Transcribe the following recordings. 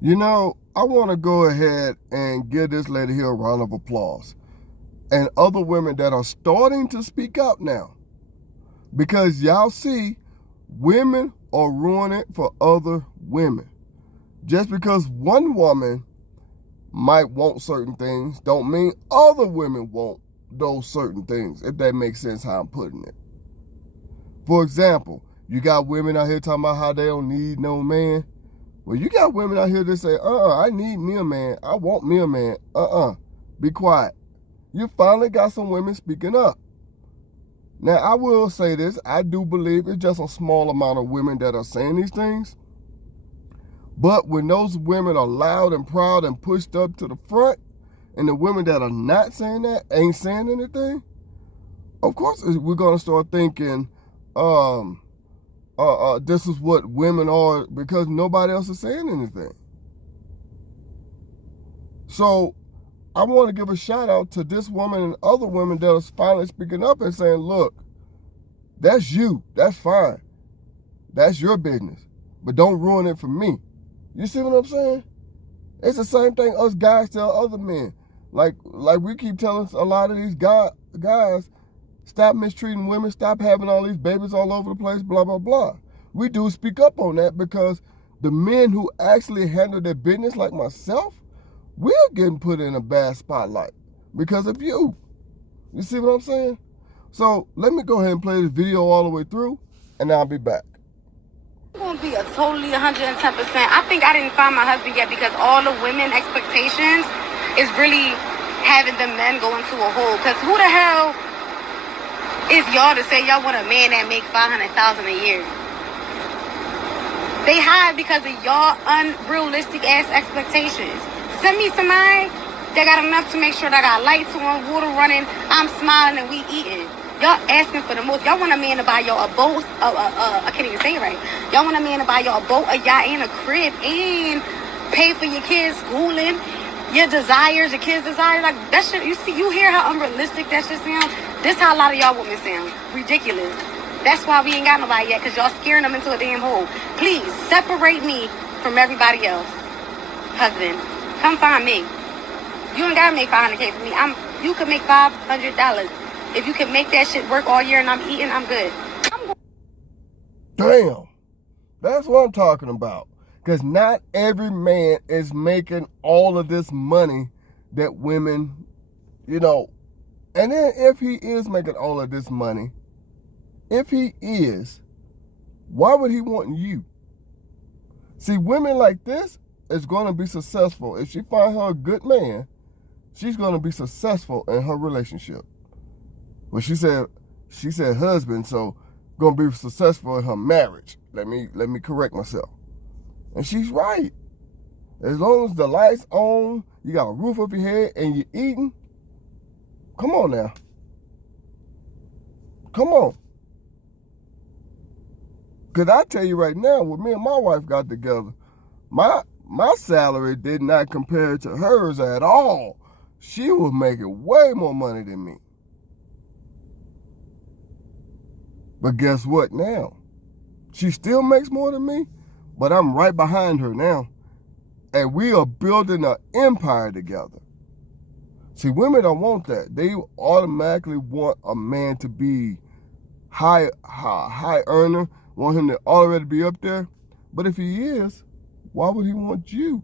You know, I want to go ahead and give this lady here a round of applause. And other women that are starting to speak up now. Because y'all see, women are ruining it for other women. Just because one woman might want certain things, don't mean other women want those certain things, if that makes sense how I'm putting it. For example, you got women out here talking about how they don't need no man. Well, you got women out here that say, I need me a man. I want me a man. Be quiet. You finally got some women speaking up. Now, I will say this. I do believe it's just a small amount of women that are saying these things. But when those women are loud and proud and pushed up to the front, and the women that are not saying that ain't saying anything, of course we're going to start thinking, this is what women are because nobody else is saying anything. So I want to give a shout out to this woman and other women that are finally speaking up and saying, look, that's you. That's fine. That's your business. But don't ruin it for me. You see what I'm saying? It's the same thing us guys tell other men. Like we keep telling a lot of these guys, stop mistreating women, stop having all these babies all over the place, blah, blah, blah. We do speak up on that because the men who actually handle their business like myself, we're getting put in a bad spotlight because of you. You see what I'm saying? So let me go ahead and play this video all the way through, and I'll be back. I'm gonna be a totally 110%. I think I didn't find my husband yet because all the women expectations is really having the men go into a hole. Cause who the hell is y'all to say y'all want a man that make $500,000 a year? They hide because of y'all unrealistic ass expectations. Send me somebody that got enough to make sure that I got lights on, water running, I'm smiling, and we eating. Y'all asking for the most. Y'all want a man to buy y'all a boat. I can't even say it right. Y'all want a man to buy y'all a boat, a yacht, and a crib, and pay for your kids' schooling, your desires, your kids' desires. Like that shit. You hear how unrealistic that shit sounds? This how a lot of y'all women sound. Ridiculous. That's why we ain't got nobody yet, because y'all scaring them into a damn hole. Please, separate me from everybody else. Husband, come find me. You ain't gotta make $500K for me. You could make $500. If you can make that shit work all year and I'm eating, I'm good. Damn. That's what I'm talking about. Because not every man is making all of this money that women, and then if he is making all of this money, if he is, why would he want you? See, women like this is going to be successful. If she finds her a good man, she's going to be successful in her relationship. Well, she said husband, so going to be successful in her marriage. Let me correct myself. And she's right. As long as the lights on, you got a roof over your head, and you're eating, come on now. Come on. Because I tell you right now, when me and my wife got together, my salary did not compare to hers at all. She was making way more money than me. But guess what now? She still makes more than me, but I'm right behind her now. And we are building an empire together. See, women don't want that. They automatically want a man to be high earner, want him to already be up there. But if he is, why would he want you?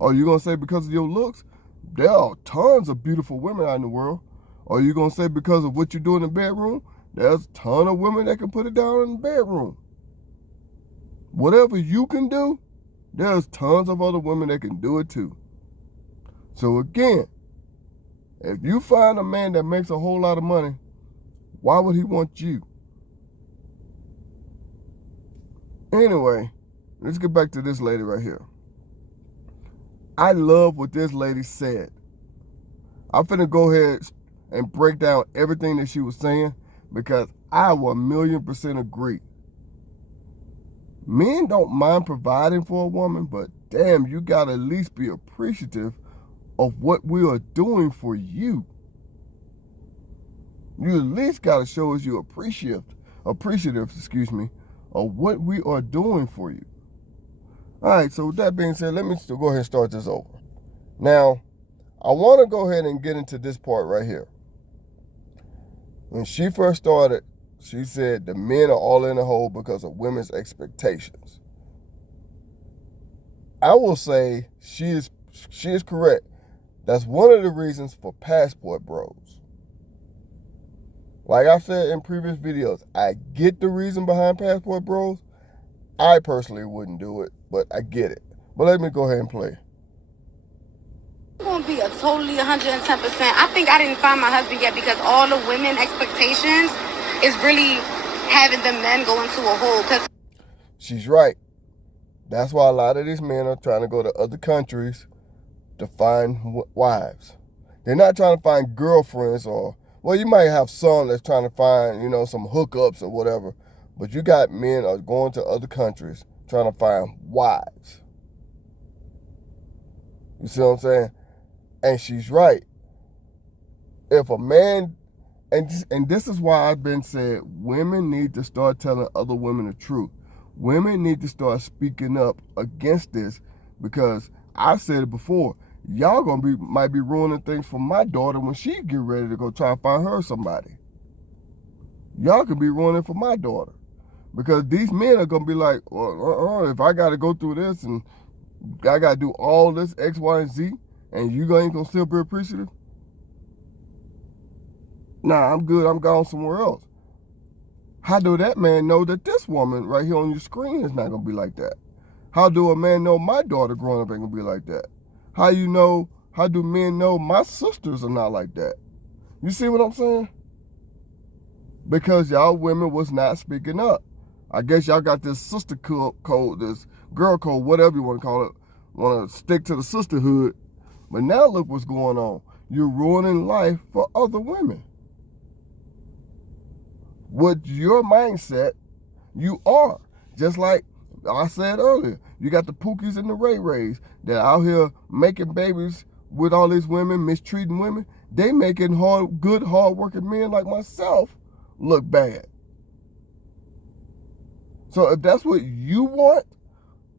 Are you going to say because of your looks? There are tons of beautiful women out in the world. Or are you going to say because of what you do in the bedroom? There's a ton of women that can put it down in the bedroom. Whatever you can do, there's tons of other women that can do it too. So again, if you find a man that makes a whole lot of money, why would he want you? Anyway, let's get back to this lady right here. I love what this lady said. I'm finna go ahead and break down everything that she was saying because I will 1,000,000% agree. Men don't mind providing for a woman, but damn, you gotta at least be appreciative of what we are doing for you. You at least gotta show us you're appreciative, of what we are doing for you. All right, so with that being said, let me still go ahead and start this over. Now, I want to go ahead and get into this part right here. When she first started, she said the men are all in the hole because of women's expectations. I will say she is correct. That's one of the reasons for passport bros. Like I said in previous videos, I get the reason behind passport bros. I personally wouldn't do it, but I get it. But let me go ahead and play. I'm gonna be a totally 110%. I think I didn't find my husband yet because all the women expectations is really having the men go into a hole. Cause she's right. That's why a lot of these men are trying to go to other countries to find wives. They're not trying to find girlfriends or, well, you might have some that's trying to find, some hookups or whatever. But you got men are going to other countries trying to find wives. You see what I'm saying? And she's right. If a man, and this is why I've been said, women need to start telling other women the truth. Women need to start speaking up against this, because I've said it before. Y'all might be ruining things for my daughter when she get ready to go try and find her somebody. Y'all could be ruining for my daughter, because these men are gonna be like, well, if I got to go through this and I got to do all this X, Y, and Z, and you ain't gonna still be appreciative? Nah, I'm good. I'm gone somewhere else. How do that man know that this woman right here on your screen is not gonna be like that? How do a man know my daughter growing up ain't gonna be like that? How do men know my sisters are not like that? You see what I'm saying? Because y'all women was not speaking up. I guess y'all got this sister code, this girl code, whatever you want to call it. Want to stick to the sisterhood. But now look what's going on. You're ruining life for other women. With your mindset, you are. Just like I said earlier, you got the Pookies and the Ray Rays that out here making babies with all these women, mistreating women. They making good, hard-working men like myself look bad. So if that's what you want,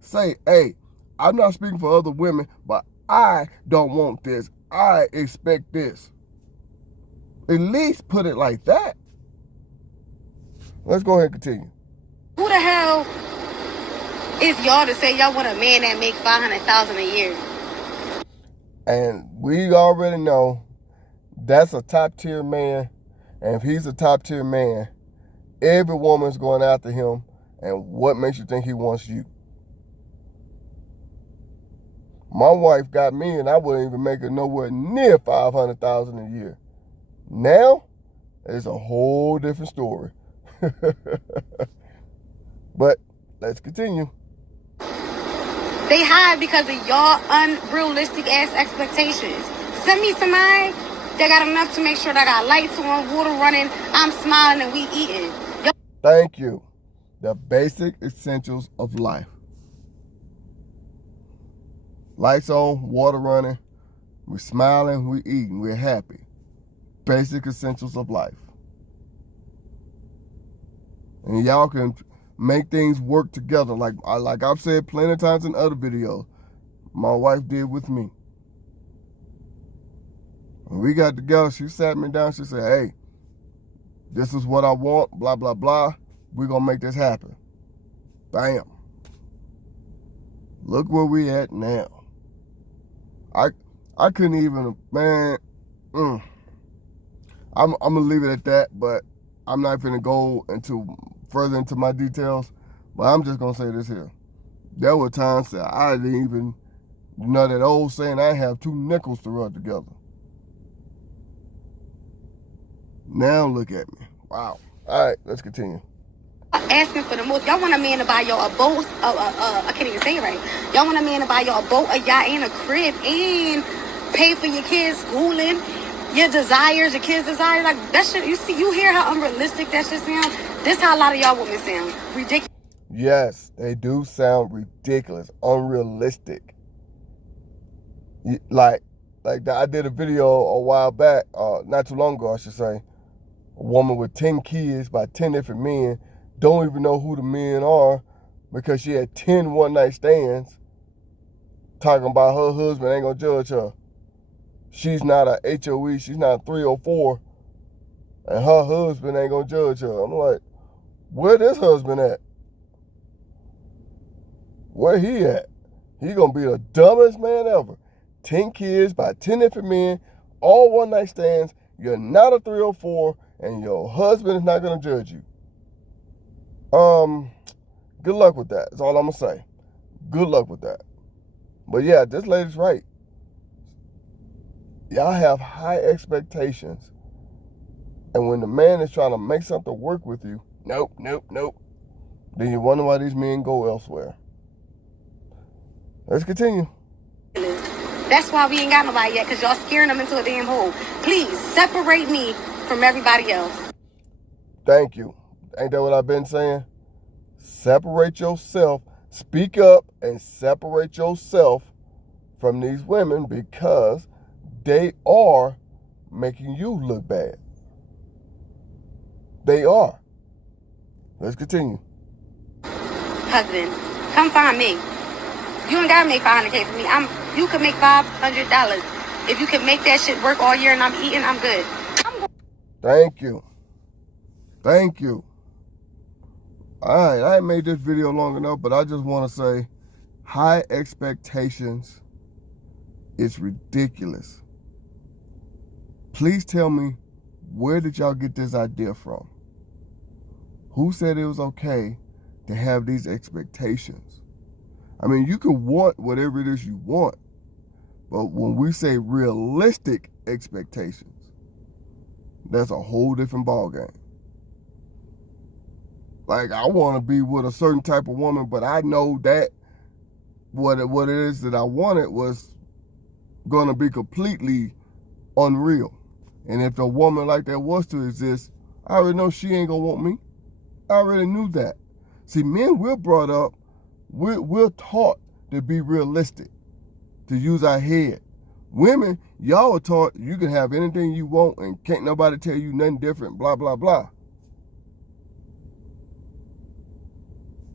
say, hey, I'm not speaking for other women, but I don't want this. I expect this. At least put it like that. Let's go ahead and continue. Who the hell is y'all to say y'all want a man that make $500,000 a year? And we already know that's a top tier man. And if he's a top tier man, every woman's going after him. And what makes you think he wants you? My wife got me, and I wouldn't even make it nowhere near $500,000 a year. Now, it's a whole different story. But let's continue. They hide because of y'all unrealistic ass expectations. Send me somebody that got enough to make sure that I got lights on, water running, I'm smiling, and we eating. Thank you. The basic essentials of life. Lights on, water running, we're smiling, we're eating, we're happy. Basic essentials of life. And y'all can make things work together, like I've said plenty of times in other videos. My wife did with me. When we got together, she sat me down, she said, hey, this is what I want, blah, blah, blah. We're going to make this happen. Bam. Look where we at now. I couldn't even, man, I'm going to leave it at that, but I'm not going to go further into my details, but I'm just going to say this here. There were times that I didn't even, that old saying, I have two nickels to rub together. Now look at me. Wow. All right, let's continue. Asking for the most. Y'all want a man to buy y'all a boat. I can't even say it right. Y'all want a man to buy y'all a boat, a yacht, and a crib, and pay for your kids' schooling, your desires, your kids' desires. Like that shit. You hear how unrealistic that shit sounds? This how a lot of y'all women sound. Ridiculous. Yes, they do sound ridiculous, unrealistic. Like that. I did a video a while back, not too long ago, I should say. A woman with 10 kids by 10 different men, don't even know who the men are, because she had 10 one-night stands talking about her husband ain't gonna judge her. She's not a HOE, she's not a 304, and her husband ain't gonna judge her. I'm like, where this husband at? Where he at? He gonna be the dumbest man ever. 10 kids by 10 different men, all one-night stands. You're not a 304, and your husband is not gonna judge you. Good luck with that. That's all I'm gonna say. Good luck with that. But yeah, this lady's right. Y'all have high expectations. And when the man is trying to make something work with you, nope. Then you wonder why these men go elsewhere. Let's continue. That's why we ain't got nobody yet, because y'all scaring them into a damn hole. Please, separate me from everybody else. Thank you. Ain't that what I've been saying? Separate yourself. Speak up and separate yourself from these women because they are making you look bad. They are. Let's continue. Husband, come find me. You ain't gotta make $500K for me. You can make $500. If you can make that shit work all year and I'm eating, I'm good. Thank you. Thank you. All right, I ain't made this video long enough, but I just want to say high expectations is ridiculous. Please tell me, where did y'all get this idea from? Who said it was okay to have these expectations? I mean, you can want whatever it is you want, but when we say realistic expectations, that's a whole different ballgame. Like, I want to be with a certain type of woman, but I know that what it is that I wanted was going to be completely unreal. And if a woman like that was to exist, I already know she ain't going to want me. I already knew that. See, men, we're brought up, we're taught to be realistic, to use our head. Women, y'all are taught you can have anything you want and can't nobody tell you nothing different, blah, blah, blah.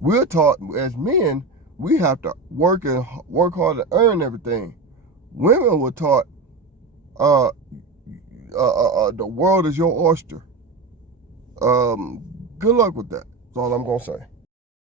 We're taught as men, we have to work hard to earn everything. Women were taught the world is your oyster. Good luck with that. That's all I'm going to say.